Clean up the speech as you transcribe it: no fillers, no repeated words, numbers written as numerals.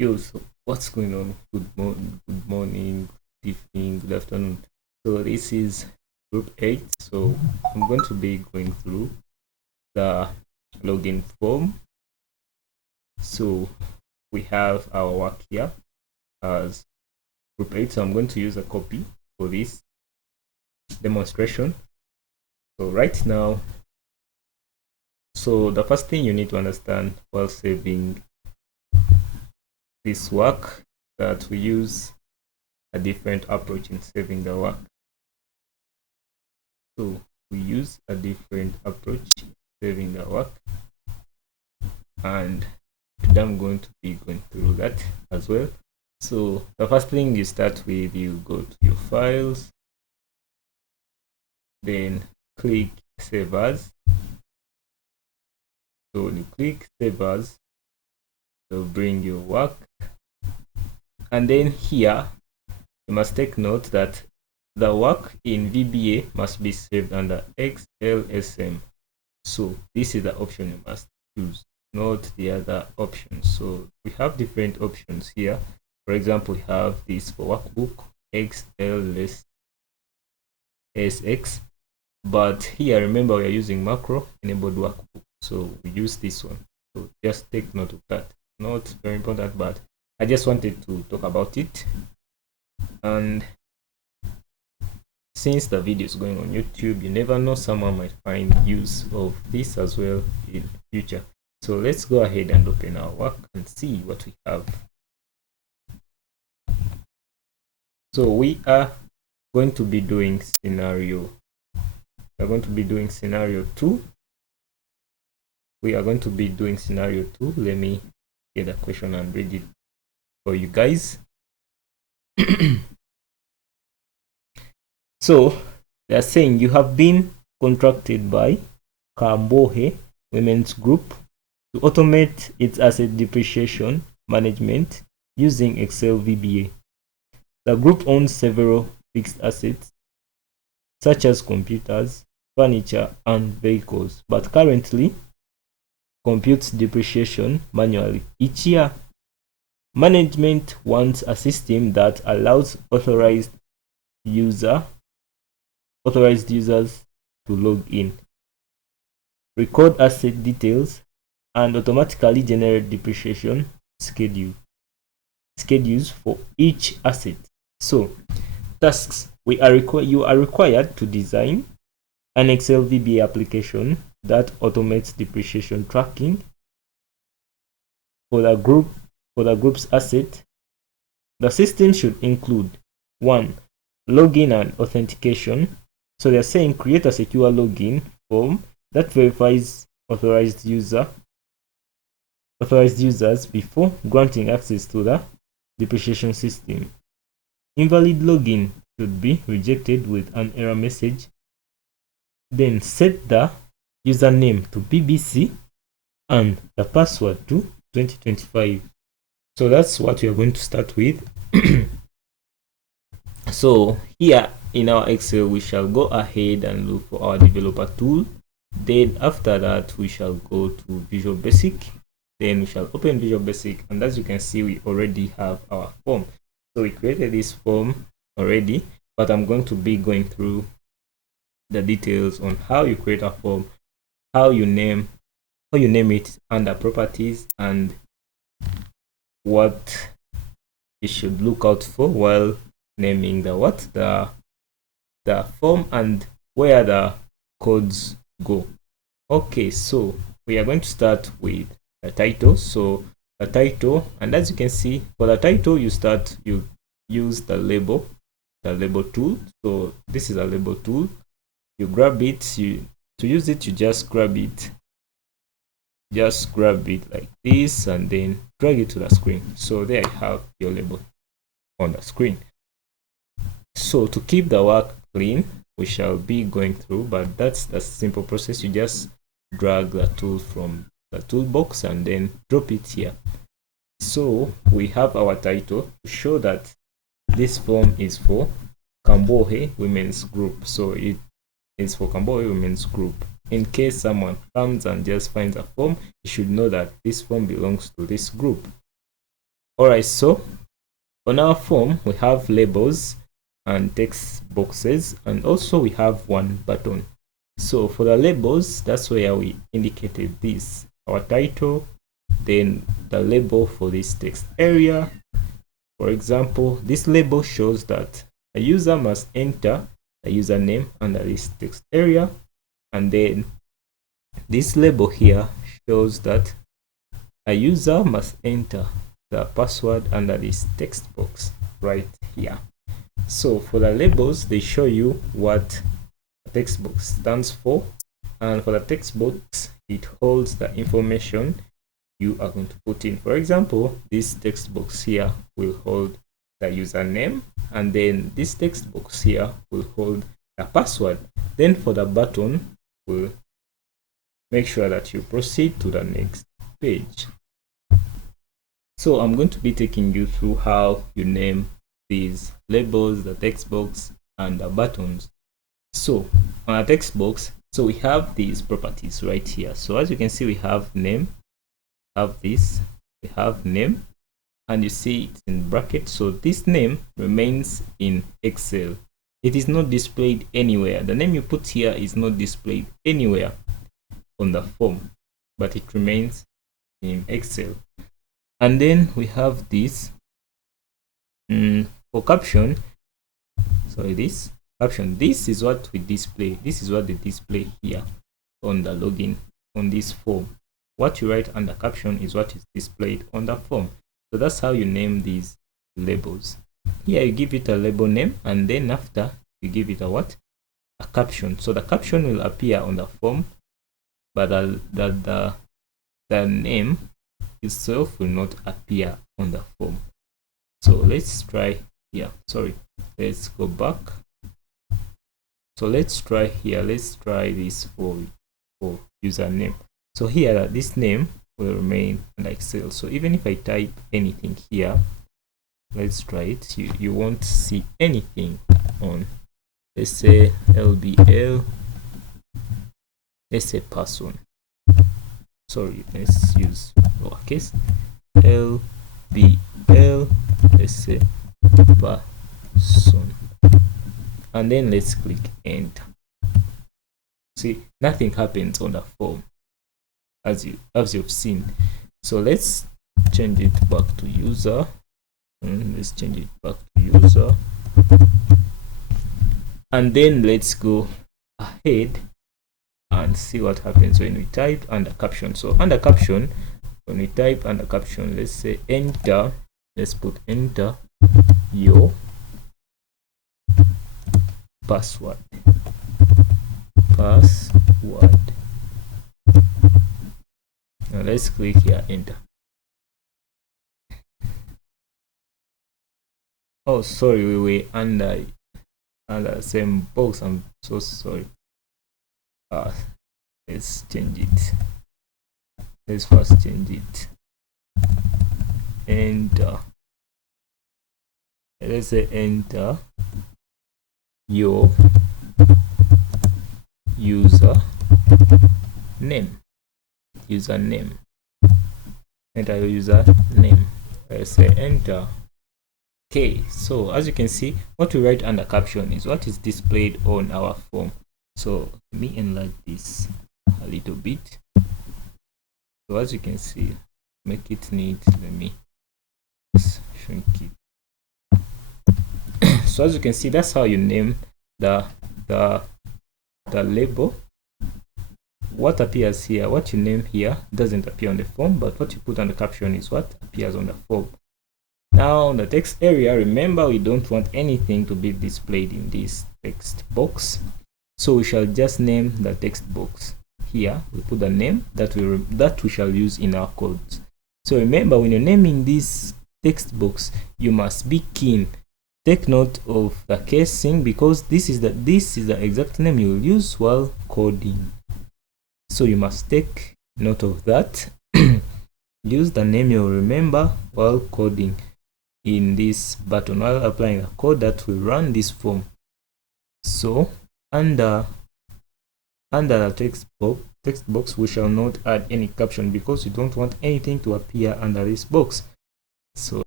Yo, so what's going on? Good morning, good evening, good afternoon. So this is group 8. So I'm going to be going through the login form. So we have our work here as group 8. So I'm going to use a copy for this demonstration. So right now, so the first thing you need to understand while saving this work, that we use a different approach in saving the work. So we use a different approach in saving the work, and today I'm going to be going through that as well. So the first thing you start with, you go to your files, then click save as. So when you click save as, it'll bring your work, and then here you must take note that the work in VBA must be saved under XLSM. So this is the option you must choose, not the other options. So we have different options here. For example, we have this for workbook XLSX, but here remember we are using macro enabled workbook, so we use this one. So just take note of that. Not very important, but I just wanted to talk about it. And since the video is going on YouTube, you never know, someone might find use of this as well in future. So let's go ahead and open our work and see what we have. So we are going to be doing scenario. We are going to be doing scenario 2. We are going to be doing scenario 2. Let me get a question and read it for you guys. So they are saying you have been contracted by Kambohe Women's Group to automate its asset depreciation management using Excel VBA. The group owns several fixed assets such as computers, furniture, and vehicles, but currently computes depreciation manually each year. Management wants a system that allows authorized users to log in, record asset details, and automatically generate depreciation schedules for each asset. So tasks: you are required to design an Excel VBA application that automates depreciation tracking for the group's asset. The system should include 1. Login and authentication. So they're saying create a secure login form that verifies authorized users before granting access to the depreciation system. Invalid login should be rejected with an error message. Then set the username to BBC and the password to 2025. So that's what we are going to start with. So here in our Excel, we shall go ahead and look for our developer tool. Then after that, we shall go to Visual Basic. Then we shall open Visual Basic, and as you can see, we already have our form. So we created this form already, but I'm going to be going through the details on how you create a form, how you name it under properties, and what you should look out for while naming the form, and where the codes go. Okay, so we are going to start with the title. So the title, and as you can see, for the title you use the label tool. So this is a label tool. You grab it, to use it, you just grab it like this and then drag it to the screen. So there you have your label on the screen. So to keep the work clean, we shall be going through, but that's the simple process. You just drag the tool from the toolbox and then drop it here. So we have our title to show that this form is for Kambohe Women's Group. So it is for Kambohe Women's Group. In case someone comes and just finds a form, you should know that this form belongs to this group. Alright, so on our form we have labels and text boxes, and also we have one button. So for the labels, that's where we indicated this, our title, then the label for this text area. For example, this label shows that a user must enter the username under this text area, and then this label here shows that a user must enter the password under this text box right here. So for the labels, they show you what the text box stands for, and for the text box, it holds the information you are going to put in. For example, this text box here will hold the username, and then this text box here will hold the password. Then for the button, we'll make sure that you proceed to the next page. So I'm going to be taking you through how you name these labels, the text box, and the buttons. So on a text box, so we have these properties right here. So as you can see, we have name, we have name, and you see it's in brackets. So this name remains in Excel. It is not displayed anywhere. The name you put here is not displayed anywhere on the form, but it remains in Excel. And then we have this for caption. Sorry, this caption, this is what we display. This is what they display here on the login on this form. What you write under caption is what is displayed on the form. So that's how you name these labels. Here you give it a label name, and then after you give it a what? A caption. So the caption will appear on the form, but the name itself will not appear on the form. So let's try here. Sorry, let's go back. So let's try here. Let's try this for username. So here this name will remain under Excel. So even if I type anything here, let's try it. You won't see anything on, let's say LBL, let's say person. Sorry, let's use lowercase LBL, let's say person, and then let's click enter. See, nothing happens on the form as you've seen. So let's change it back to user. Let's change it back to user, and then let's go ahead and see what happens when we type under caption. So under caption, when we type under caption, let's say enter, let's put enter your password. Now let's click here enter. Oh, sorry, we were under the same box. I'm so sorry. Let's change it. Let's first change it. Enter. Let's say enter your username. Enter your username. Let's say enter. Okay, so as you can see, what we write under caption is what is displayed on our form. So let me enlarge this a little bit. So as you can see, make it neat. Let me shrink it. So as you can see, that's how you name the label. What appears here, what you name here doesn't appear on the form, but what you put on the caption is what appears on the form. Now the text area, remember we don't want anything to be displayed in this text box, so we shall just name the text box. Here we put the name that we shall use in our codes. So remember, when you're naming this text box, you must be keen. Take note of the casing, because this is the exact name you will use while coding. So you must take note of that. Use the name you'll remember while coding in this button, while applying the code that will run this form. So under the text box, we shall not add any caption because you don't want anything to appear under this box. So